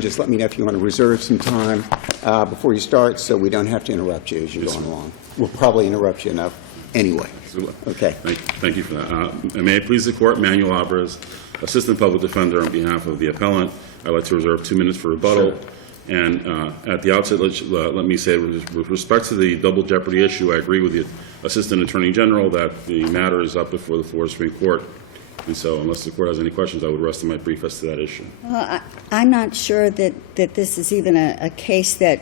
Just let me know if you want to reserve some time before you start so we don't have to interrupt you as you're going along. We'll probably interrupt you enough anyway. Okay. Thank you for that. May it please the Court, Manuel Alvarez, Assistant Public Defender on behalf of the appellant. I'd like to reserve 2 minutes for rebuttal. Sure. And at the outset, let me say, with respect to the double jeopardy issue, I agree with the Assistant Attorney General that the matter is up before the Florida Supreme Court. And so unless the Court has any questions, I would rest in my brief as to that issue. Well, I'm not sure that this is even a case that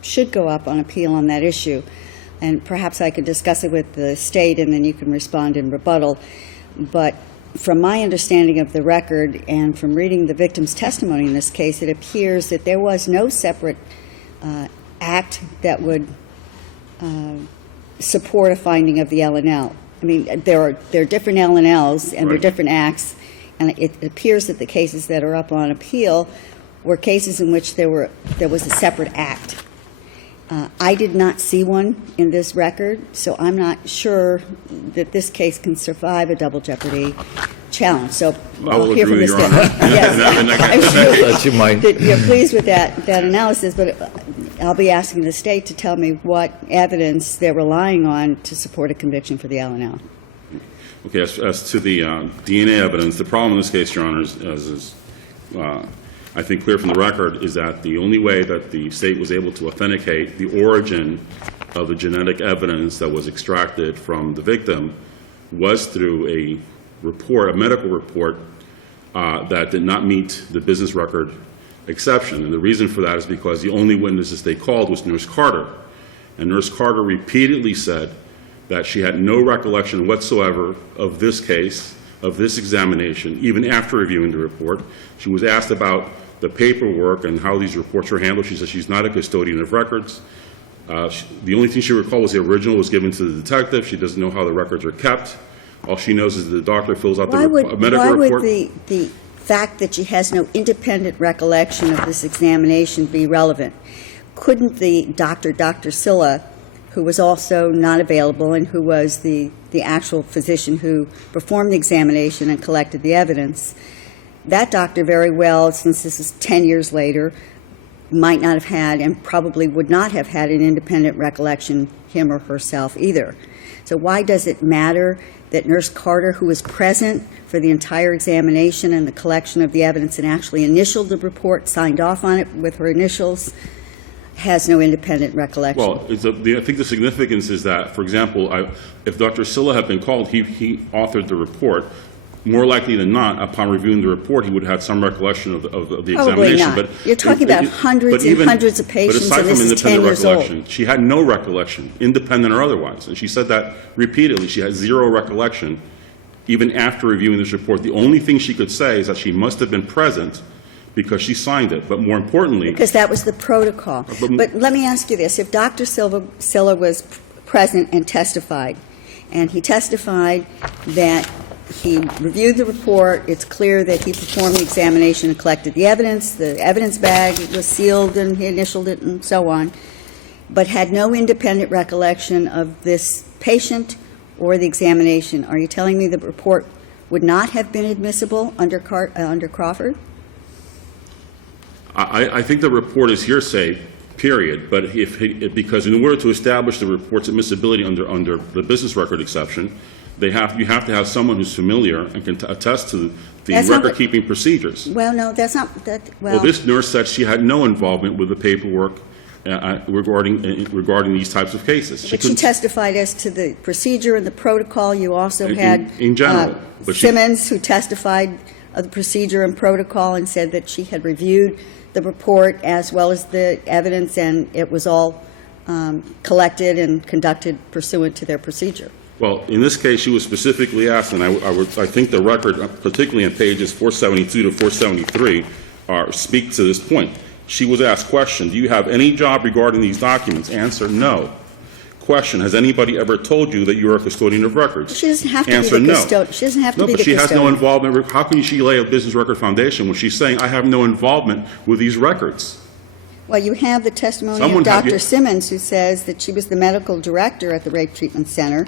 should go up on appeal on that issue. And perhaps I could discuss it with the state and then you can respond in rebuttal. But from my understanding of the record and from reading the victim's testimony in this case, it appears that there was no separate act that would support a finding of the L&L. I mean, there are different L&Ls and there are different acts, and it appears that the cases that are up on appeal were cases in which there was a separate act. I did not see one in this record, so I'm not sure that this case can survive a double jeopardy challenge. So I'll hear from the state. I'm sure that you're pleased with that analysis, but I'll be asking the state to tell me what evidence they're relying on to support a conviction for the L&L. Okay, as to the DNA evidence, the problem in this case, Your Honor, is I think clear from the record, is that the only way that the state was able to authenticate the origin of the genetic evidence that was extracted from the victim was through a report, a medical report, that did not meet the business record exception. And the reason for that is because the only witnesses they called was Nurse Carter. And Nurse Carter repeatedly said that she had no recollection whatsoever of this case, of this examination, even after reviewing the report. She was asked about the paperwork and how these reports were handled. She said she's not a custodian of records. The only thing she recalled was the original was given to the detective. She doesn't know how the records are kept. All she knows is the doctor fills out the medical report. Why would the fact that she has no independent recollection of this examination be relevant? Couldn't the Dr. Silla, who was also not available and who was the actual physician who performed the examination and collected the evidence, that doctor very well, since this is 10 years later, might not have had and probably would not have had an independent recollection, him or herself either. So why does it matter that Nurse Carter, who was present for the entire examination and the collection of the evidence and actually initialed the report, signed off on it with her initials, has no independent recollection? Well, I think the significance is that, for example, if Dr. Silla had been called, he authored the report. More likely than not, upon reviewing the report, he would have had some recollection of the examination. Probably not. You're talking about hundreds and hundreds of patients, and this is 10 years old. She had no recollection, independent or otherwise. And she said that repeatedly. She had zero recollection, even after reviewing this report. The only thing she could say is that she must have been present because she signed it. But more importantly... Because that was the protocol. But let me ask you this. If Dr. Silla was present and testified, and he testified that he reviewed the report, it's clear that he performed the examination and collected the evidence bag was sealed and he initialed it and so on, but had no independent recollection of this patient or the examination, are you telling me the report would not have been admissible under Crawford? I think the report is hearsay, period. But because in order to establish the report's admissibility under the business record exception, you have to have someone who's familiar and can attest to the record-keeping procedures. Well, no, that's not that. Well, this nurse said she had no involvement with the paperwork regarding these types of cases. But she testified as to the procedure and the protocol. You also had in general, Simmons, who testified of the procedure and protocol and said that she had reviewed the report as well as the evidence, and it was all collected and conducted pursuant to their procedure. Well, in this case, she was specifically asked, and I think the record, particularly in pages 472 to 473, speak to this point. She was asked, question, do you have any job regarding these documents? Answer, no. Question, has anybody ever told you that you're a custodian of records? She doesn't have to Answer, be the no. custodian. She doesn't have to be the custodian. But she has no involvement. How can she lay a business record foundation when she's saying, I have no involvement with these records? Well, you have the testimony of Dr. Simmons, who says that she was the medical director at the Rape Treatment Center,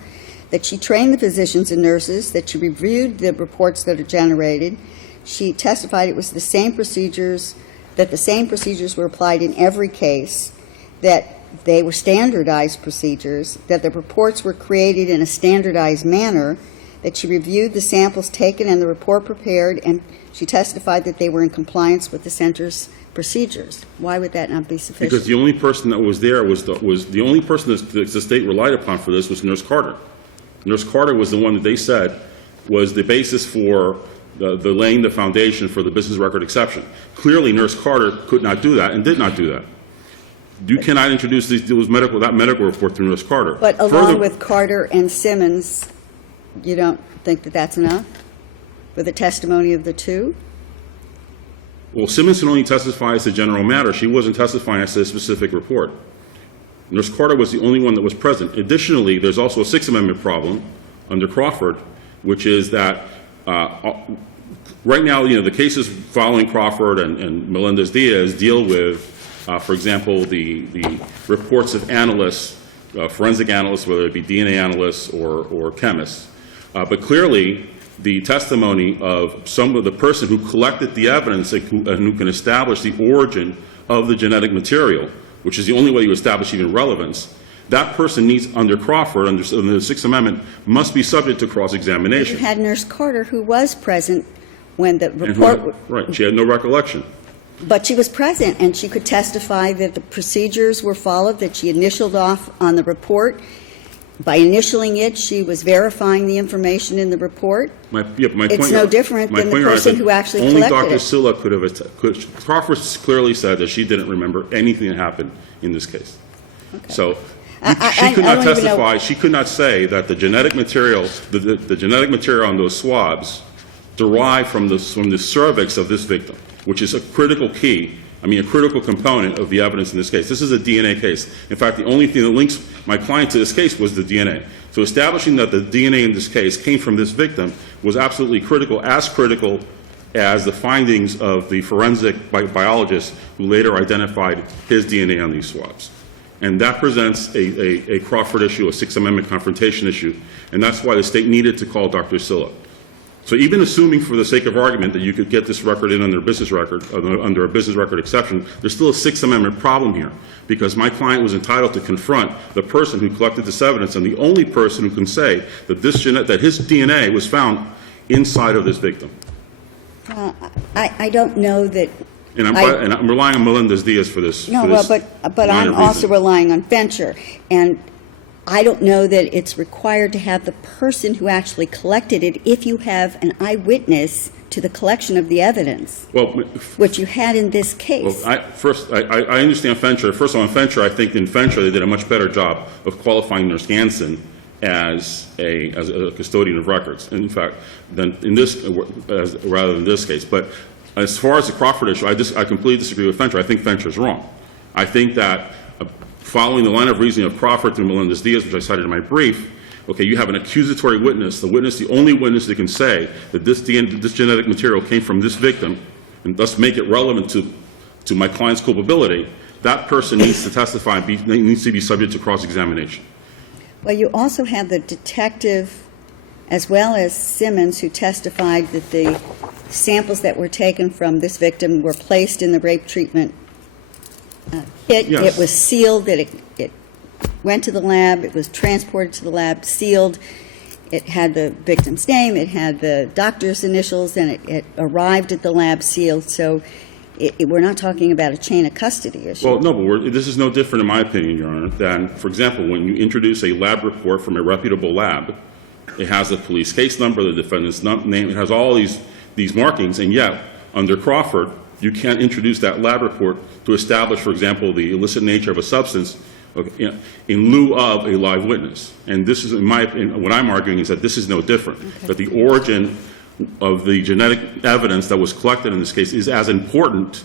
that she trained the physicians and nurses, that she reviewed the reports that are generated. She testified it was the same procedures that the same procedures were applied in every case, that they were standardized procedures, that the reports were created in a standardized manner, that she reviewed the samples taken and the report prepared, and she testified that they were in compliance with the center's procedures. Why would that not be sufficient? Because the only person that was there was the only person that the state relied upon for this was Nurse Carter. Nurse Carter was the one that they said was the basis for the laying the foundation for the business record exception. Clearly, Nurse Carter could not do that and did not do that. You cannot introduce that medical report to Nurse Carter. But along with Carter and Simmons, you don't think that that's enough for the testimony of the two? Well, Simmons can only testify as a general matter. She wasn't testifying as to a specific report. Nurse Carter was the only one that was present. Additionally, there's also a Sixth Amendment problem under Crawford, which is that right now, the cases following Crawford and Melendez-Diaz deal with, for example, the reports of analysts, forensic analysts, whether it be DNA analysts or chemists. But clearly, the testimony of the person who collected the evidence and who can establish the origin of the genetic material, which is the only way you establish even relevance, that person needs, under Crawford, under the Sixth Amendment, must be subject to cross-examination. You had Nurse Carter, who was present when the report... Right, she had no recollection. But she was present, and she could testify that the procedures were followed, that she initialed off on the report. By initialing it, she was verifying the information in the report. It's no different than the person who actually collected it. Only Dr. Silla could have... Crawford clearly said that she didn't remember anything that happened in this case. Okay. So she could not testify. She could not say that the genetic material, the genetic material on those swabs derived from the cervix of this victim, which is a critical key, a critical component of the evidence in this case. This is a DNA case. In fact, the only thing that links my client to this case was the DNA. So establishing that the DNA in this case came from this victim was absolutely critical as the findings of the forensic biologist who later identified his DNA on these swabs. And that presents a Crawford issue, a Sixth Amendment confrontation issue, and that's why the state needed to call Dr. Silla. So even assuming for the sake of argument that you could get this record in under a business record exception, there's still a Sixth Amendment problem here, because my client was entitled to confront the person who collected this evidence and the only person who can say that that his DNA was found inside of this victim. I don't know that... And I'm relying on Melendez-Diaz for this. But I'm also relying on Fencher. And I don't know that it's required to have the person who actually collected it if you have an eyewitness to the collection of the evidence, which you had in this case. Well, I understand Fencher. First of all, in Fencher, I think in Fencher they did a much better job of qualifying Nurse Ganson as a custodian of records, in fact, rather than this case. But as far as the Crawford issue, I completely disagree with Fencher. I think Fencher is wrong. I think that following the line of reasoning of Crawford through Melendez-Diaz, which I cited in my brief, you have an accusatory witness, the only witness that can say that this genetic material came from this victim, and thus make it relevant to my client's culpability. That person needs to testify and needs to be subject to cross-examination. Well, you also have the detective, as well as Simmons, who testified that the samples that were taken from this victim were placed in the rape treatment kit. Yes. It was sealed, that it went to the lab, it was transported to the lab, sealed. It had the victim's name, it had the doctor's initials, and it arrived at the lab sealed. So we're not talking about a chain of custody issue. Well, no, but this is no different, in my opinion, Your Honor, than, for example, when you introduce a lab report from a reputable lab, it has the police case number, the defendant's name, it has all these markings, and yet, under Crawford, you can't introduce that lab report to establish, for example, the illicit nature of a substance in lieu of a live witness. And this is, in my opinion, what I'm arguing is that this is no different, that the origin of the genetic evidence that was collected in this case is as important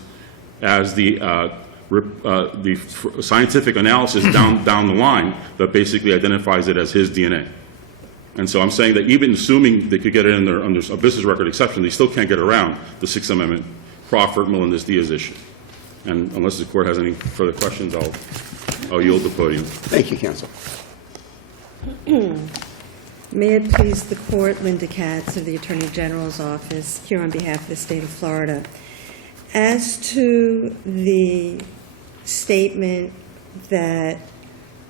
as the scientific analysis down the line that basically identifies it as his DNA. And so I'm saying that even assuming they could get it in there under a business record exception, they still can't get around the Sixth Amendment Crawford Melendez-Diaz issue. And unless the court has any further questions, I'll yield the podium. Thank you, counsel. May it please the court, Linda Katz of the Attorney General's office, here on behalf of the state of Florida. As to the statement that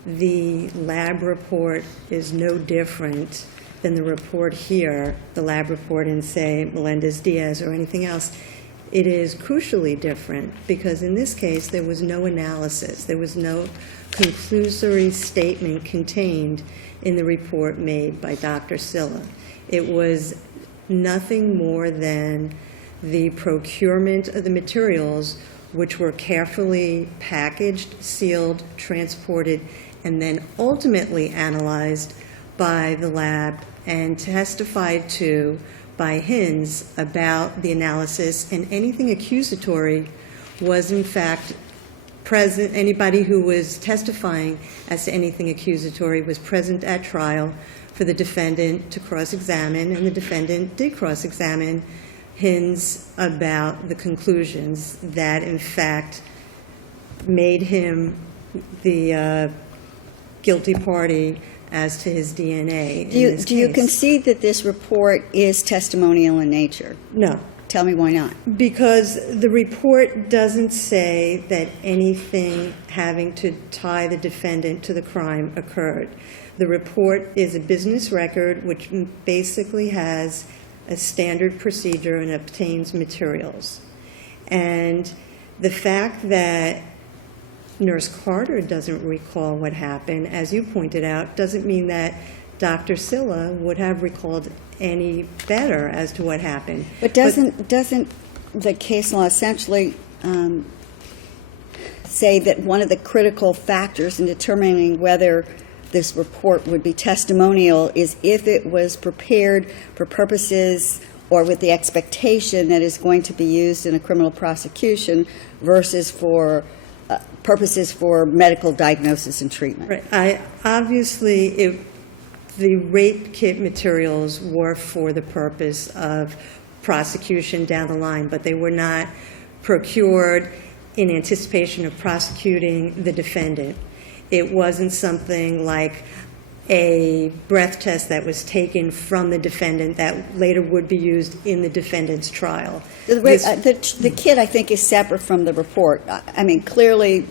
the lab report is no different than the report here, the lab report in, say, Melendez-Diaz or anything else, it is crucially different because in this case there was no analysis. There was no conclusory statement contained in the report made by Dr. Silla. It was nothing more than the procurement of the materials, which were carefully packaged, sealed, transported, and then ultimately analyzed by the lab and testified to by Hinz about the analysis, and anything accusatory was in fact present. Anybody who was testifying as to anything accusatory was present at trial for the defendant to cross-examine, and the defendant did cross-examine Hinz about the conclusions that in fact made him the guilty party as to his DNA. Do you concede that this report is testimonial in nature? No. Tell me why not. Because the report doesn't say that anything having to tie the defendant to the crime occurred. The report is a business record which basically has a standard procedure and obtains materials. And the fact that Nurse Carter doesn't recall what happened, as you pointed out, doesn't mean that Dr. Silla would have recalled any better as to what happened. But doesn't the case law essentially say that one of the critical factors in determining whether this report would be testimonial is if it was prepared for purposes or with the expectation that it's going to be used in a criminal prosecution versus for purposes for medical diagnosis and treatment? Right. Obviously, the rape kit materials were for the purpose of prosecution down the line, but they were not procured in anticipation of prosecuting the defendant. It wasn't something like a breath test that was taken from the defendant that later would be used in the defendant's trial. The kit, I think, is separate from the report. I mean, clearly,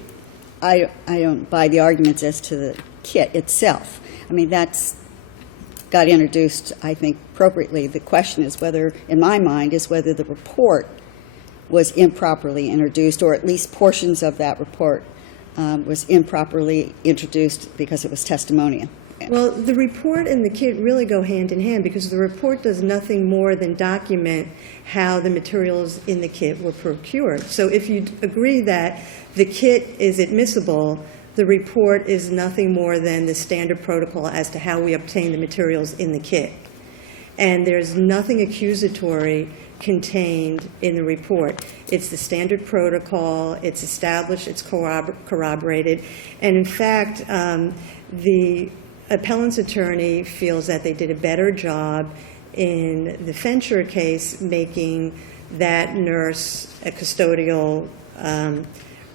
I don't buy the arguments as to the kit itself. I mean, that's got introduced, I think, appropriately. The question is whether, in my mind, is whether the report was improperly introduced, or at least portions of that report was improperly introduced because it was testimonial. Well, the report and the kit really go hand in hand because the report does nothing more than document how the materials in the kit were procured. So if you agree that the kit is admissible, the report is nothing more than the standard protocol as to how we obtain the materials in the kit. And there's nothing accusatory contained in the report. It's the standard protocol, it's established, it's corroborated, and in fact, the appellant's attorney feels that they did a better job in the Fencher case making that nurse a custodial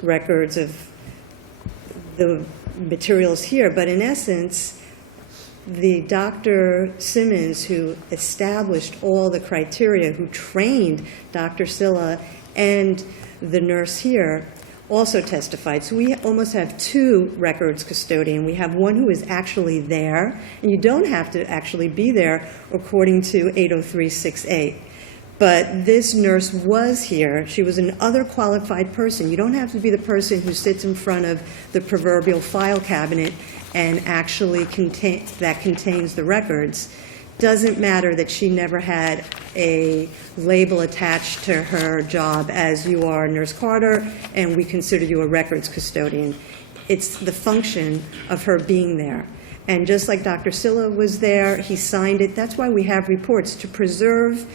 records of the materials here, but in essence, the Dr. Simmons who established all the criteria, who trained Dr. Silla and the nurse here, also testified. So we almost have two records custodian. We have one who is actually there, and you don't have to actually be there according to 80368. But this nurse was here. She was an other qualified person. You don't have to be the person who sits in front of the proverbial file cabinet and actually contains the records. Doesn't matter that she never had a label attached to her job as you are Nurse Carter and we consider you a records custodian. It's the function of her being there. And just like Dr. Silla was there, he signed it. That's why we have reports, to preserve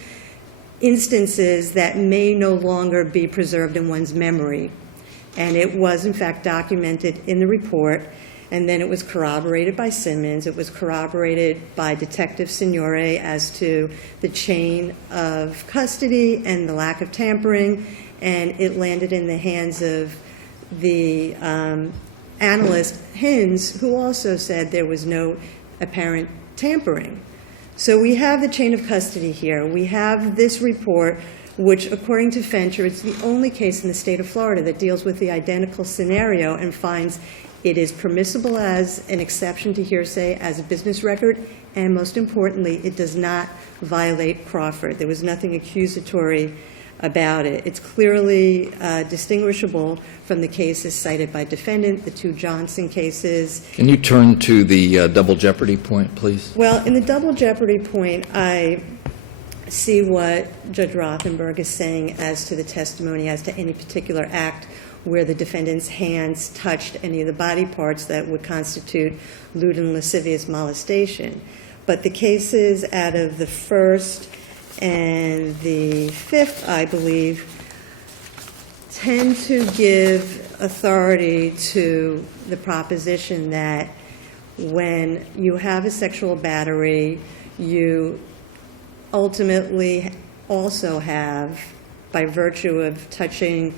instances that may no longer be preserved in one's memory. And it was, in fact, documented in the report. And then it was corroborated by Simmons. It was corroborated by Detective Signore as to the chain of custody and the lack of tampering. And it landed in the hands of the analyst, Hinz, who also said there was no apparent tampering. So we have the chain of custody here. We have this report, which, according to Fincher, it's the only case in the state of Florida that deals with the identical scenario and finds it is permissible as an exception to hearsay as a business record, and most importantly, it does not violate Crawford. There was nothing accusatory about it. It's clearly distinguishable from the cases cited by defendant, the two Johnson cases. Can you turn to the double jeopardy point, please? Well, in the double jeopardy point, I see what Judge Rothenberg is saying as to the testimony as to any particular act where the defendant's hands touched any of the body parts that would constitute lewd and lascivious molestation. But the cases out of the First and the Fifth, I believe, tend to give authority to the proposition that when you have a sexual battery, you ultimately also have, by virtue of touching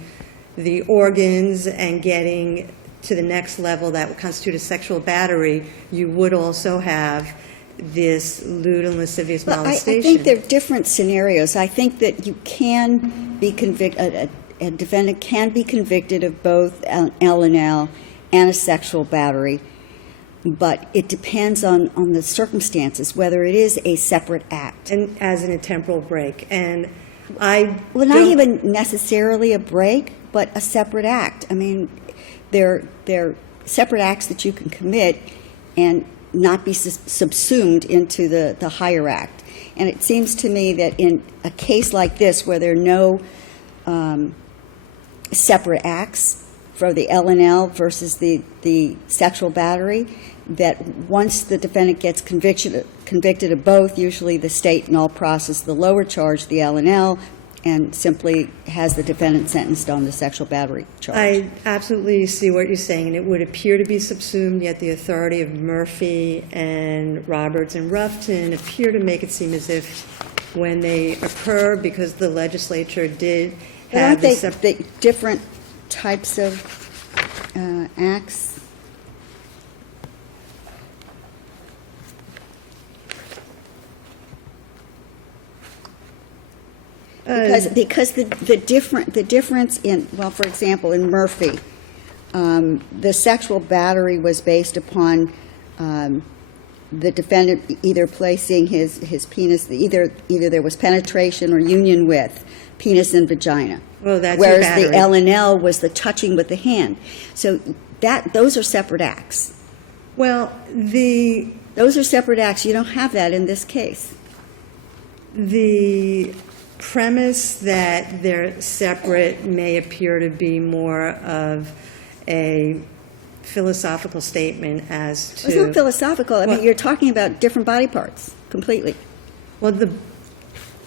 the organs and getting to the next level that would constitute a sexual battery, you would also have this lewd and lascivious molestation. I think there are different scenarios. I think that you can be convicted, a defendant can be convicted of both L&L and a sexual battery, but it depends on the circumstances, whether it is a separate act. And as in a temporal break. And I Well, not even necessarily a break, but a separate act. I mean, they're separate acts that you can commit and not be subsumed into the higher act. And it seems to me that in a case like this, where there are no separate acts for the L&L versus the sexual battery, that once the defendant gets convicted of both, usually the state and all process the lower charge, the L&L, and simply has the defendant sentenced on the sexual battery charge. I absolutely see what you're saying, and it would appear to be subsumed, yet the authority of Murphy and Roberts and Ruffton appear to make it seem as if when they occur, because the legislature did But have aren't the they different types of acts? Because the difference in, well, for example, in Murphy, the sexual battery was based upon the defendant either placing his penis, either there was penetration or union with penis and vagina. Well, that's your whereas battery. the L&L was the touching with the hand. So those are separate acts. Well, Those are separate acts. You don't have that in this case. the premise that they're separate may appear to be more of a philosophical statement as to... It's not philosophical. I mean, Well- you're talking about different body parts completely. Well,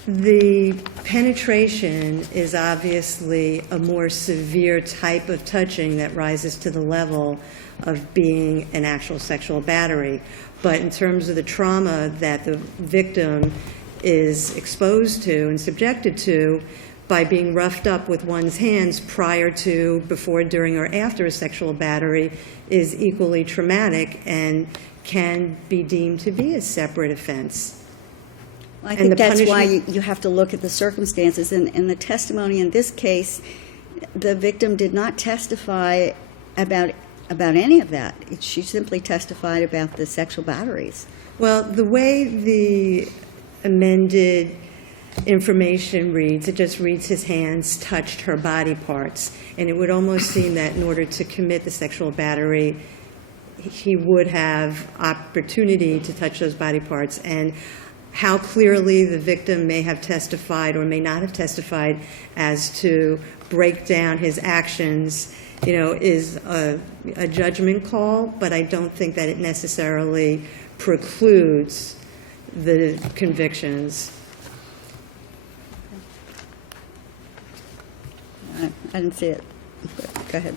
the penetration is obviously a more severe type of touching that rises to the level of being an actual sexual battery. But in terms of the trauma that the victim is exposed to and subjected to by being roughed up with one's hands prior to, before, during, or after a sexual battery is equally traumatic and can be deemed to be a separate offense. I And think the that's why punishment- you have to look at the circumstances. In the testimony in this case, the victim did not testify about any of that. She simply testified about the sexual batteries. Well, the way the amended information reads, it just reads his hands touched her body parts. And it would almost seem that in order to commit the sexual battery, he would have opportunity to touch those body parts. And how clearly the victim may have testified or may not have testified as to break down his actions, is a judgment call, but I don't think that it necessarily precludes the convictions. I didn't see it. Go ahead.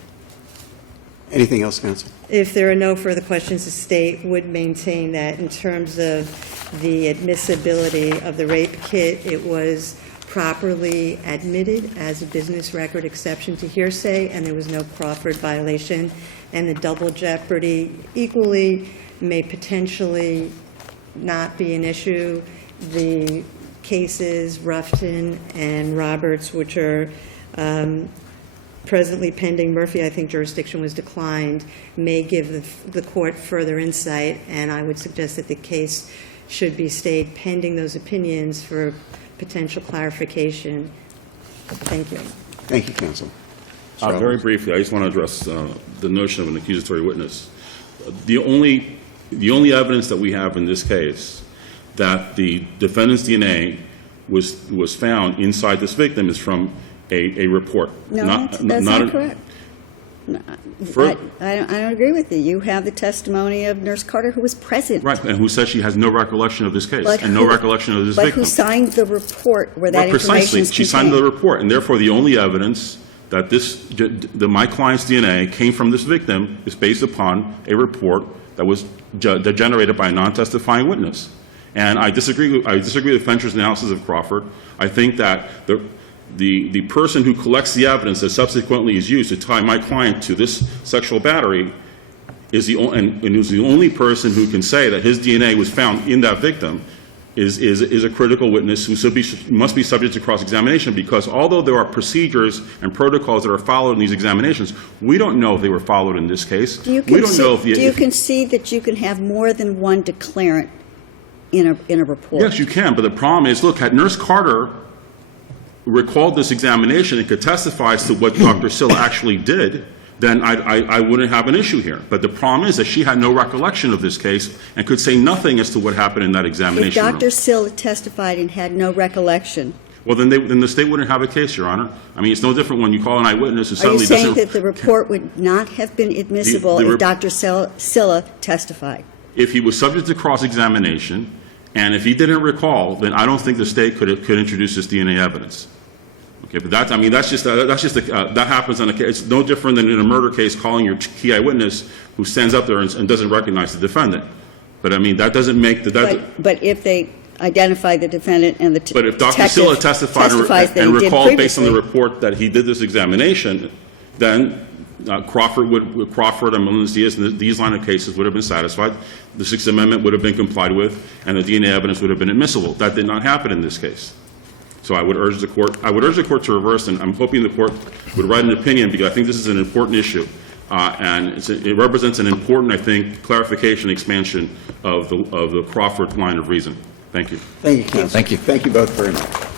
Anything else, counsel? If there are no further questions, the state would maintain that in terms of the admissibility of the rape kit, it was properly admitted as a business record exception to hearsay, and there was no Crawford violation. And the double jeopardy equally may potentially not be an issue the cases, Ruffton and Roberts, which are presently pending, Murphy, I think jurisdiction was declined, may give the court further insight, and I would suggest that the case should be stayed pending those opinions for potential clarification. Thank you. Thank you, counsel. Very briefly, I just want to address the notion of an accusatory witness. The only evidence that we have in this case that the defendant's DNA was found inside this victim is from a report. No, that's not correct. No, I don't agree with you. You have the testimony of Nurse Carter, who was present. Right, and who says she has no recollection of this case But and no recollection of this But victim. who signed the report where that Well, information precisely, is she signed the contained? report, and therefore the only evidence that my client's DNA came from this victim is based upon a report that was generated by a non-testifying witness. And I disagree with Fencher's analysis of Crawford. I think that the person who collects the evidence that subsequently is used to tie my client to this sexual battery is the only person who can say that his DNA was found in that victim is a critical witness who must be subject to cross-examination, because although there are procedures and protocols that are followed in these examinations, we don't know if they were followed in this case. Do you We don't know if concede that you can have more than one declarant in a report? Yes, you can, but the problem is, look, had Nurse Carter recalled this examination and could testify as to what Dr. Silla actually did, then I wouldn't have an issue here. But the problem is that she had no recollection of this case and could say nothing as to what happened in that If examination room. Dr. Silla testified and had no recollection, Well, then the state wouldn't have a case, Your Honor. I mean, it's no different when you call an eyewitness who are you suddenly saying doesn't... that the report would not have been admissible The if rep- Dr. Silla testified? If he was subject to cross-examination, and if he didn't recall, then I don't think the state could introduce this DNA evidence. Okay, but that happens on a case. It's no different than in a murder case calling your key eyewitness who stands up there and doesn't recognize the defendant. But I mean, that doesn't make the... But if they identify the defendant and the But if Dr. detective Silla testified testifies that and he did recalled based on the previously, report that he did this examination, then Crawford and Melendez-Diaz and these line of cases would have been satisfied, the Sixth Amendment would have been complied with, and the DNA evidence would have been admissible. That did not happen in this case. So I would urge the court to reverse, and I'm hoping the court would write an opinion, because I think this is an important issue, and it represents an important, I think, clarification, expansion of the Crawford line of reason. Thank you. Thank you, counsel. Thank you. Thank you both very much.